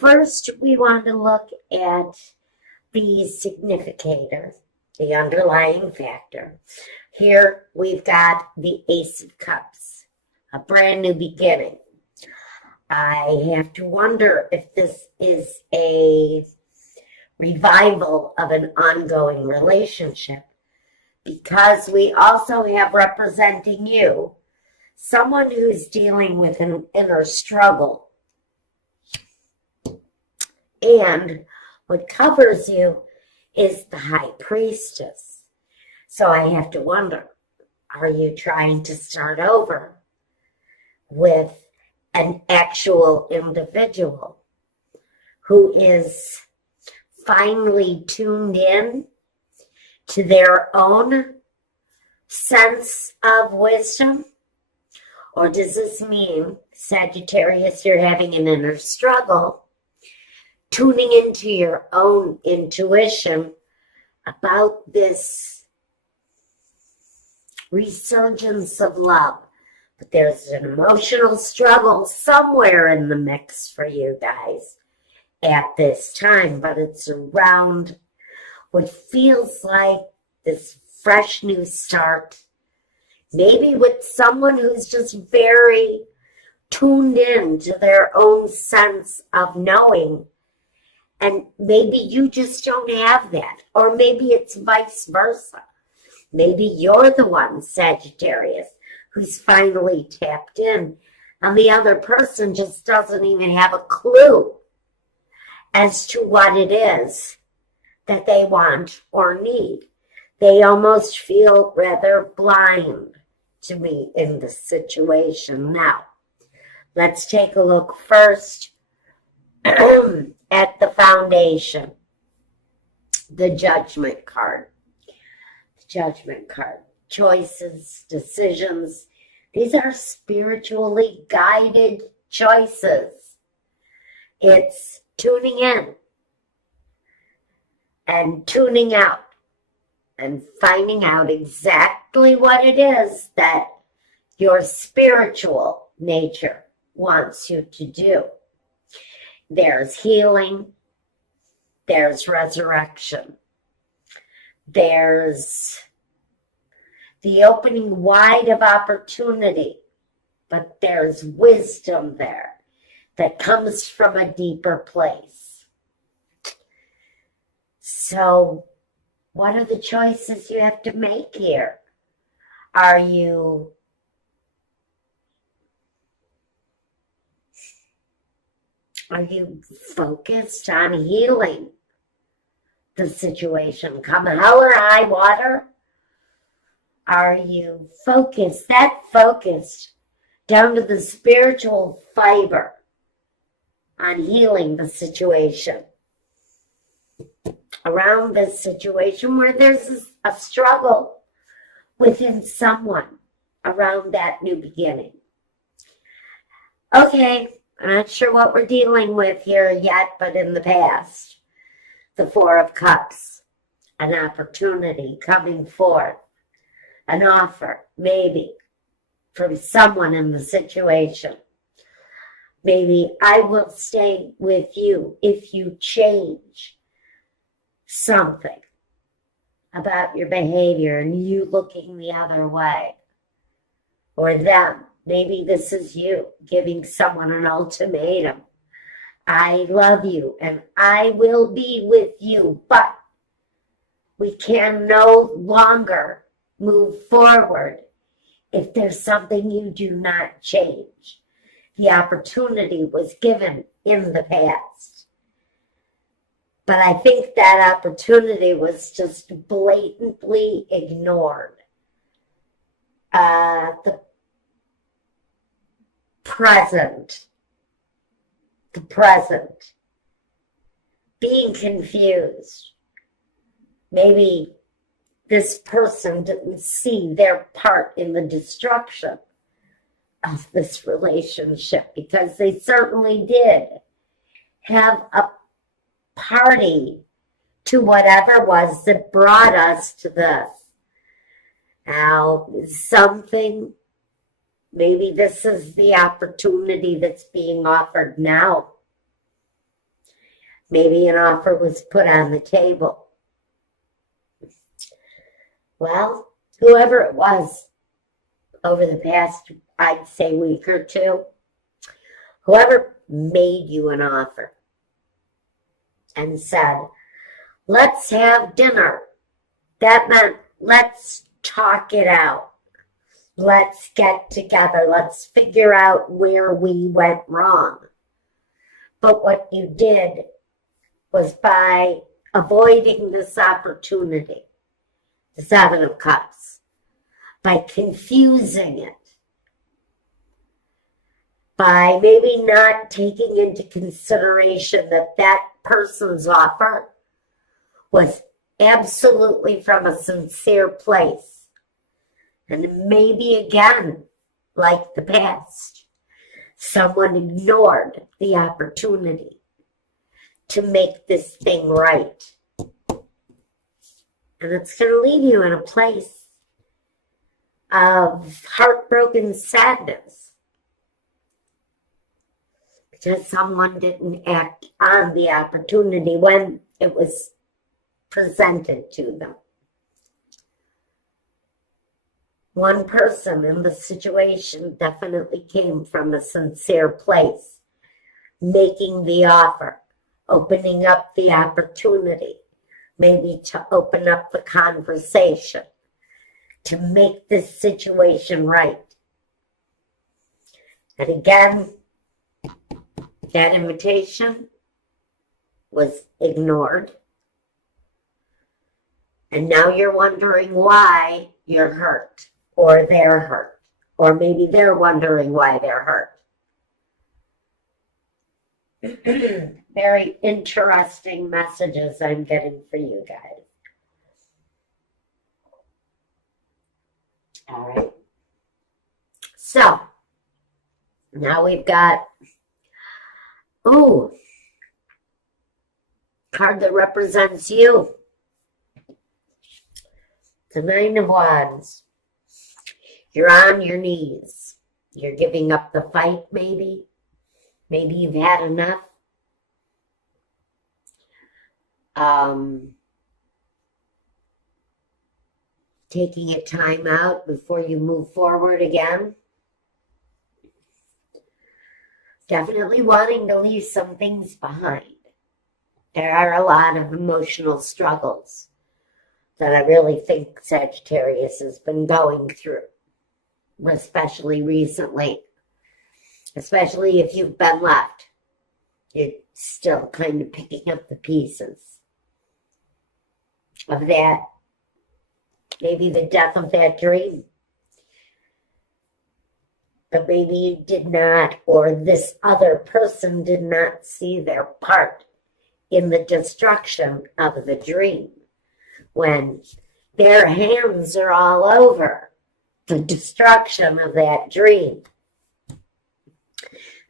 First, we want to look at the significator, the underlying factor. Here we've got the Ace of Cups, a brand new beginning. I have to wonder if this is a revival of an ongoing relationship, because we also have representing you someone who's dealing with an inner struggle. And what covers you is the High Priestess. So I have to wonder, are you trying to start over with an actual individual who is finally tuned in to their own sense of wisdom? Or does this mean, Sagittarius, you're having an inner struggle, tuning into your own intuition about this resurgence of love? But there's an emotional struggle somewhere in the mix for you guys at this time, but it's around what feels like this fresh new start. Maybe with someone who's just very tuned in to their own sense of knowing. And maybe you just don't have that. Or maybe it's vice versa. Maybe you're the one, Sagittarius, who's finally tapped in. And the other person just doesn't even have a clue as to what it is that they want or need. They almost feel rather blind to me in this situation. Now, let's take a look first at the foundation, the Judgment card. The Judgment card. Choices, decisions. These are spiritually guided choices. It's tuning in and tuning out and finding out exactly what it is that your spiritual nature wants you to do. There's healing. There's resurrection. There's the opening wide of opportunity, but there's wisdom there that comes from a deeper place. So, what are the choices you have to make here? Are you focused on healing the situation, come hell or high water? Are you focused down to the spiritual fiber on healing the situation? Around this situation where there's a struggle within someone around that new beginning. Okay, I'm not sure what we're dealing with here yet, but in the past, the Four of Cups, an opportunity coming forth, an offer, maybe, from someone in the situation. Maybe I will stay with you if you change something about your behavior and you looking the other way. Or them. Maybe this is you giving someone an ultimatum. I love you and I will be with you, but we can no longer move forward if there's something you do not change. The opportunity was given in the past. But I think that opportunity was just blatantly ignored. The present, being confused. Maybe this person didn't see their part in the destruction of this relationship, because they certainly did have a party to whatever was that brought us to this. Now, maybe this is the opportunity that's being offered now. Maybe an offer was put on the table. Well, whoever it was over the past, I'd say, week or two, whoever made you an offer and said, let's have dinner. That meant let's talk it out. Let's get together. Let's figure out where we went wrong. But what you did was, by avoiding this opportunity, the Seven of Cups, by confusing it, by maybe not taking into consideration that that person's offer was absolutely from a sincere place. And maybe again, like the past, someone ignored the opportunity to make this thing right. And it's going to leave you in a place of heartbroken sadness because someone didn't act on the opportunity when it was presented to them. One person in the situation definitely came from a sincere place, making the offer, opening up the opportunity, maybe to open up the conversation, to make this situation right. And again, that invitation was ignored. And now you're wondering why you're hurt, or they're hurt, or maybe they're wondering why they're hurt. Very interesting messages I'm getting for you guys. All right. So, now we've got, card that represents you. The Nine of Wands. You're on your knees. You're giving up the fight, maybe. Maybe you've had enough. Taking a time out before you move forward again. Definitely wanting to leave some things behind. There are a lot of emotional struggles that I really think Sagittarius has been going through, especially recently. Especially if you've been left. You're still kind of picking up the pieces of that. Maybe the death of that dream. But maybe you did not, or this other person did not see their part in the destruction of the dream, when their hands are all over the destruction of that dream.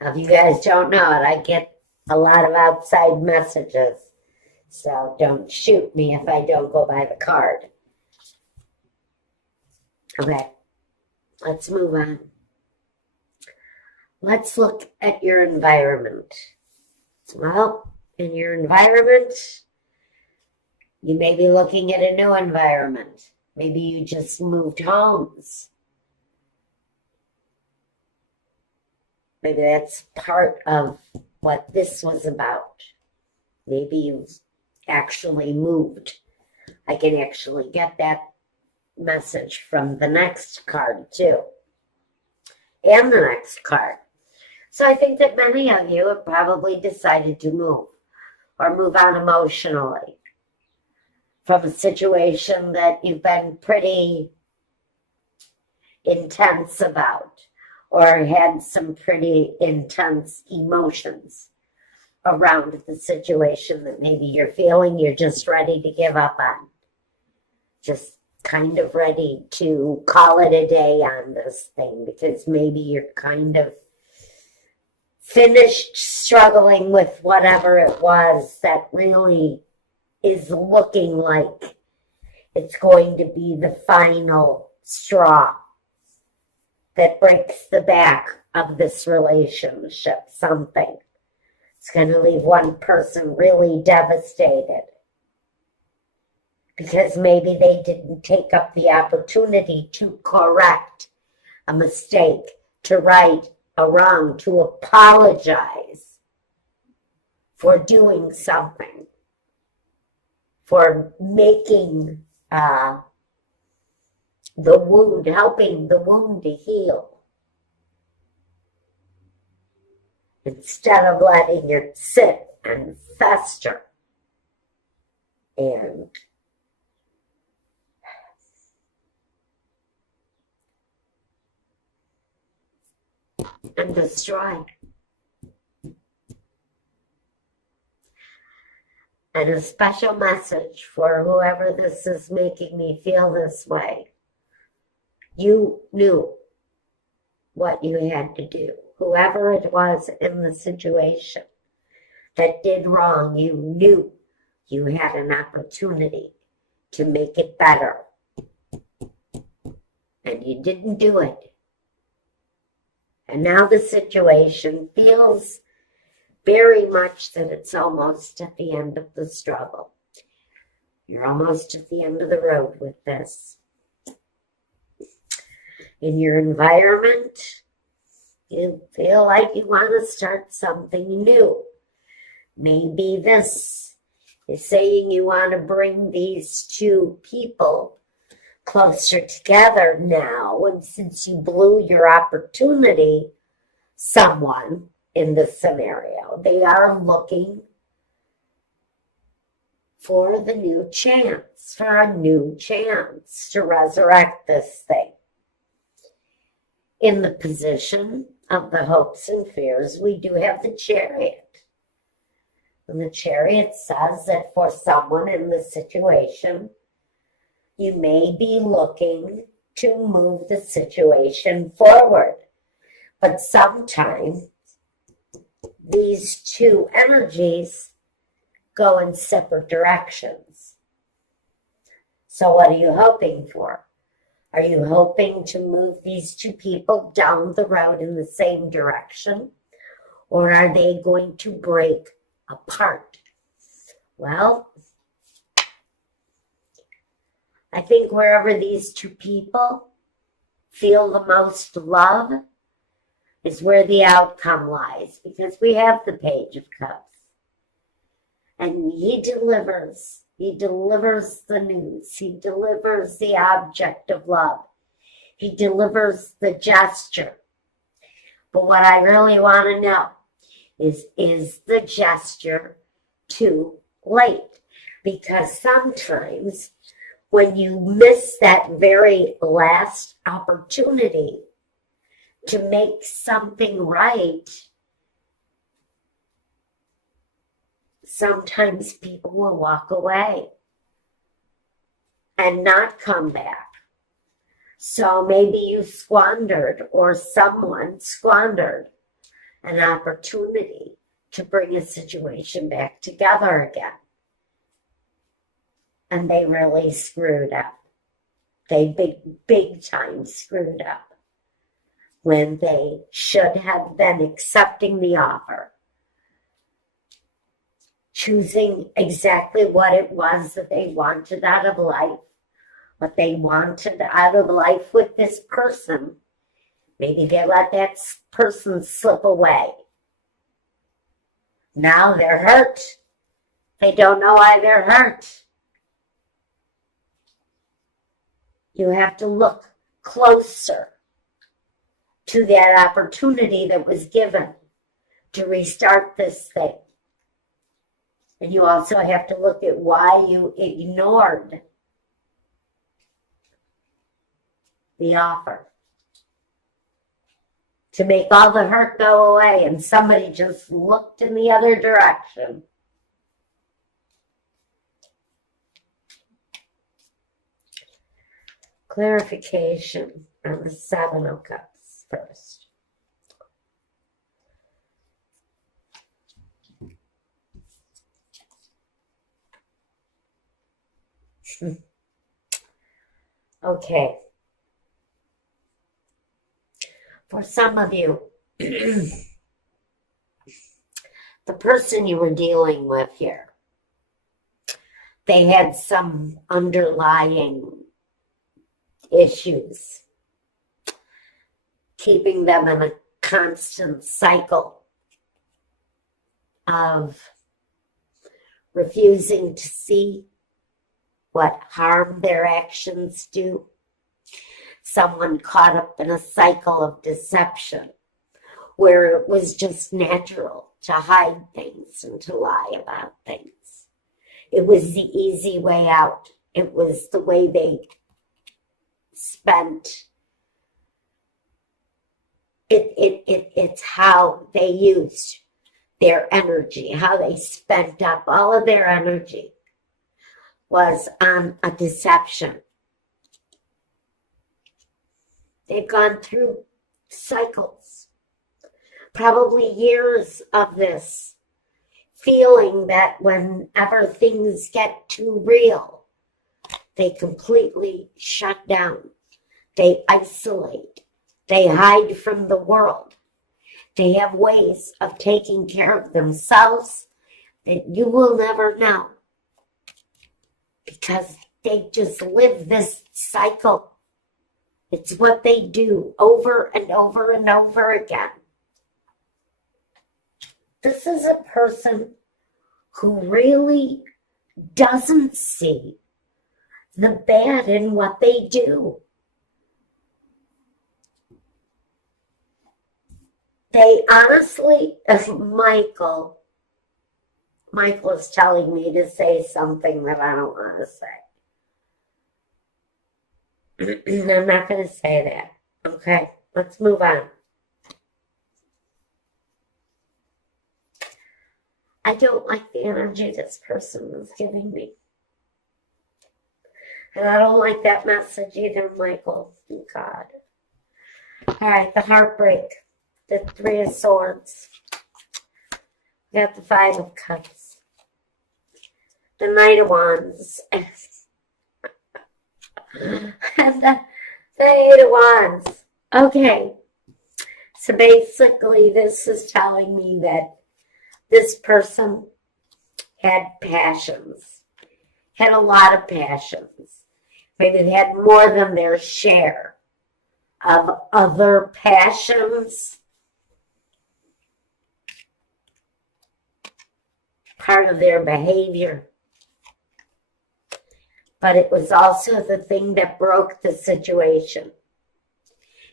Now, if you guys don't know it, I get a lot of outside messages, so don't shoot me if I don't go by the card. Okay, let's move on. Let's look at your environment. Well, in your environment, you may be looking at a new environment. Maybe you just moved homes. Maybe that's part of what this was about. Maybe you've actually moved. I can actually get that message from the next card too. And the next card. So I think that many of you have probably decided to move or move on emotionally from a situation that you've been pretty intense about, or had some pretty intense emotions around the situation that maybe you're feeling you're just ready to give up on. Just kind of ready to call it a day on this thing, because maybe you're kind of finished struggling with whatever it was that really is looking like it's going to be the final straw that breaks the back of this relationship, something It's going to leave one person really devastated because maybe they didn't take up the opportunity to correct a mistake, to right a wrong, to apologize for doing something, for making the wound, helping the wound to heal, instead of letting it sit and fester and destroy. And a special message for whoever this is making me feel this way. You knew what you had to do. Whoever it was in the situation that did wrong, you knew you had an opportunity to make it better. And you didn't do it. And now the situation feels very much that it's almost at the end of the struggle. You're almost at the end of the road with this. In your environment, you feel like you want to start something new. Maybe this is saying you want to bring these two people closer together now. And since you blew your opportunity, someone in this scenario, they are looking for the new chance, for a new chance to resurrect this thing. In the position of the hopes and fears, we do have the Chariot. And the Chariot says that for someone in this situation, you may be looking to move the situation forward. But sometimes these two energies go in separate directions. So what are you hoping for? Are you hoping to move these two people down the road in the same direction? Or are they going to break apart? Well, I think wherever these two people feel the most love is where the outcome lies, because we have the Page of Cups. And he delivers the news. He delivers the object of love. He delivers the gesture. But what I really want to know is the gesture too late? Because sometimes when you miss that very last opportunity to make something right, sometimes people will walk away and not come back. So maybe you squandered, or someone squandered, an opportunity to bring a situation back together again. And they really screwed up. They big time screwed up when they should have been accepting the offer, choosing exactly what it was that they wanted out of life, what they wanted out of life with this person. Maybe they let that person slip away. Now they're hurt. They don't know why they're hurt. You have to look closer to that opportunity that was given to restart this thing. And you also have to look at why you ignored the offer. To make all the hurt go away, and somebody just looked in the other direction. Clarification on the Seven of Cups first. Okay. For some of you, the the person you were dealing with here, they had some underlying issues, keeping them in a constant cycle of refusing to see what harm their actions do. Someone caught up in a cycle of deception where it was just natural to hide things and to lie about things. It was the easy way out. It was the way they spent. It's how they used their energy, how they spent up all of their energy was on a deception. They've gone through cycles, probably years of this, feeling that whenever things get too real, they completely shut down. They isolate. They hide from the world. They have ways of taking care of themselves that you will never know, because they just live this cycle. It's what they do over and over and over again. This is a person who really doesn't see the bad in what they do. They honestly, as Michael is telling me to say something that I don't want to say. I'm not going to say that. Okay, let's move on. I don't like the energy this person is giving me. And I don't like that message either, Michael. Thank God. All right, the heartbreak. The Three of Swords. We got the Five of Cups. The Knight of Wands. And the Eight of Wands. Okay. So basically, this is telling me that this person had passions. Had a lot of passions. Maybe they had more than their share of other passions. Part of their behavior. But it was also the thing that broke the situation.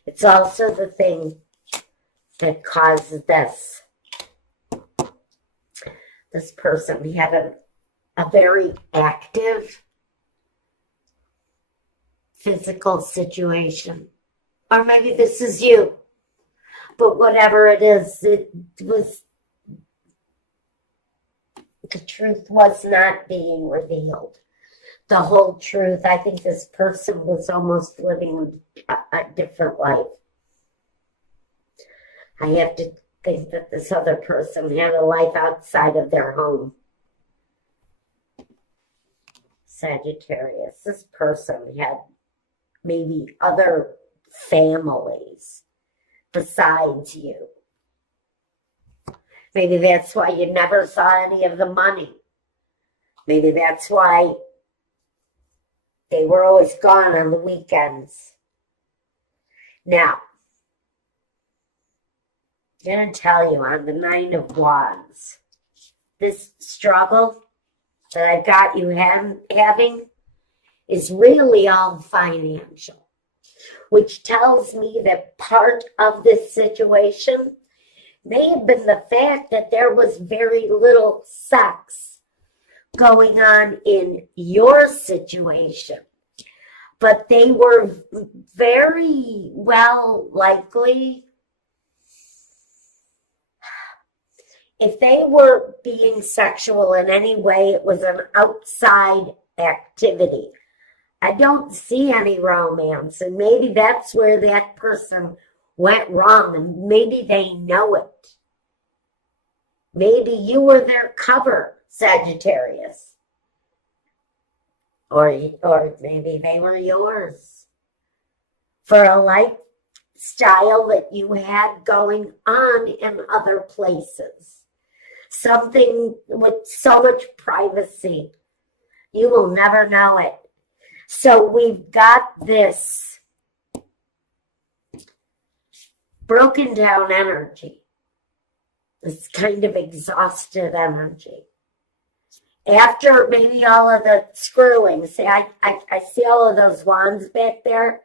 It's also the thing that caused this. This person had a very active physical situation. Or maybe this is you. But whatever it is, it was, the truth was not being revealed. The whole truth. I think this person was almost living a different life. I have to think that this other person had a life outside of their home. Sagittarius. This person had maybe other families besides you. Maybe that's why you never saw any of the money. Maybe that's why they were always gone on the weekends. Now, I'm going to tell you on the Nine of Wands, this struggle that I've got you having is really all financial, which tells me that part of this situation may have been the fact that there was very little sex going on in your situation. But they were very well likely, if they were being sexual in any way, it was an outside activity. I don't see any romance, and maybe that's where that person went wrong, and maybe they know it. Maybe you were their cover, Sagittarius. Or maybe they were yours for a lifestyle that you had going on in other places. something with so much privacy. You will never know it. So we've got this broken down energy, this kind of exhausted energy. After maybe all of the screwing, see, I see all of those wands back there.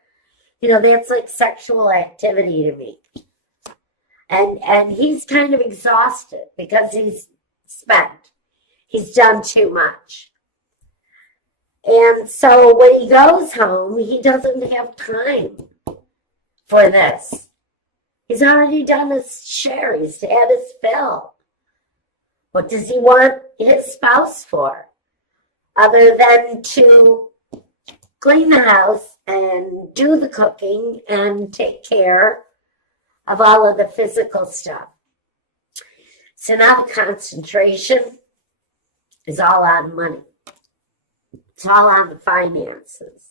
You know, that's like sexual activity to me. And he's kind of exhausted because he's spent. He's done too much. And so when he goes home, he doesn't have time for this. He's already done his share. He's had his fill. What does he want his spouse for? Other than to clean the house and do the cooking and take care of all of the physical stuff. So now the concentration is all on money. It's all on the finances.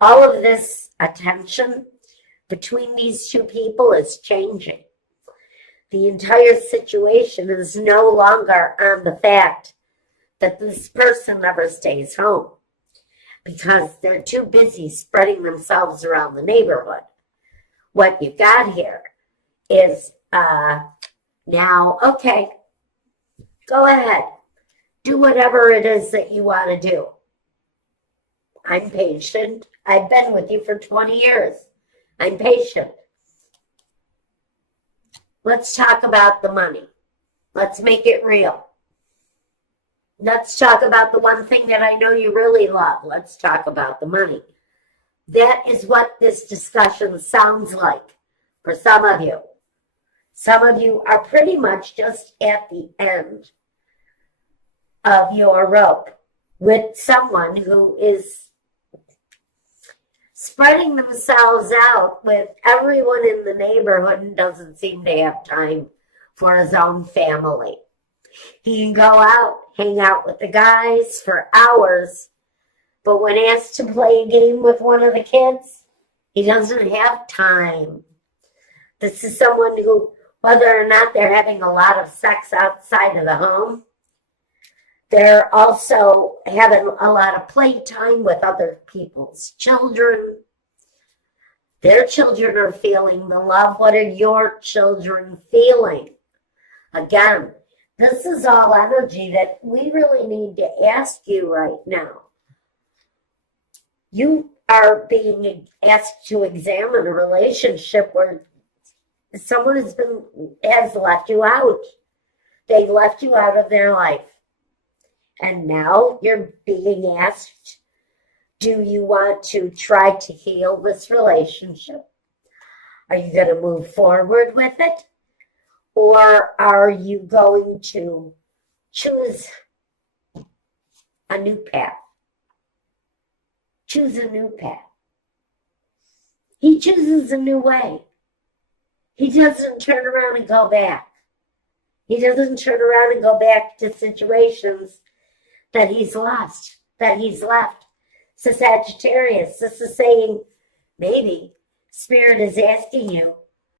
All of this attention between these two people is changing. The entire situation is no longer on the fact that this person never stays home because they're too busy spreading themselves around the neighborhood. What you've got here is now, okay, go ahead. Do whatever it is that you want to do. I'm patient. I've been with you for 20 years. I'm patient. Let's talk about the money. Let's make it real. Let's talk about the one thing that I know you really love. Let's talk about the money. That is what this discussion sounds like for some of you. Some of you are pretty much just at the end of your rope with someone who is spreading themselves out with everyone in the neighborhood and doesn't seem to have time for his own family. He can go out, hang out with the guys for hours, but when asked to play a game with one of the kids, he doesn't have time. This is someone who, whether or not they're having a lot of sex outside of the home, they're also having a lot of playtime with other people's children. Their children are feeling the love. What are your children feeling? Again, this is all energy that we really need to ask you right now. You are being asked to examine a relationship where someone has left you out. They've left you out of their life. And now you're being asked, do you want to try to heal this relationship? Are you going to move forward with it? Or are you going to choose a new path? Choose a new path. He chooses a new way. He doesn't turn around and go back. He doesn't turn around and go back to situations that he's lost, that he's left. So Sagittarius, this is saying maybe Spirit is asking you